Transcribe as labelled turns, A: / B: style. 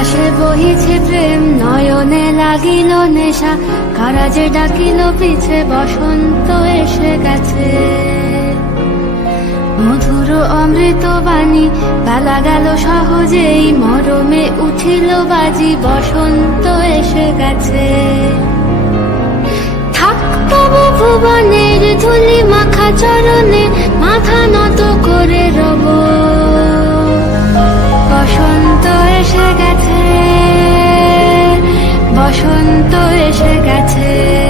A: বহিছে প্রেম, নয়নে লাগিল নেশা। কারা যে ডাকিল, পিছে বসন্ত এসে গেছে। মধুর অমৃত বাণী, বেলা গেল সহজেই, মরমে উঠিল বাজি, বসন্ত এসে গেছে। থাক ভুবনের ধুলি মাখা চরণে, মাথা নত বসন্ত এসে গেছে।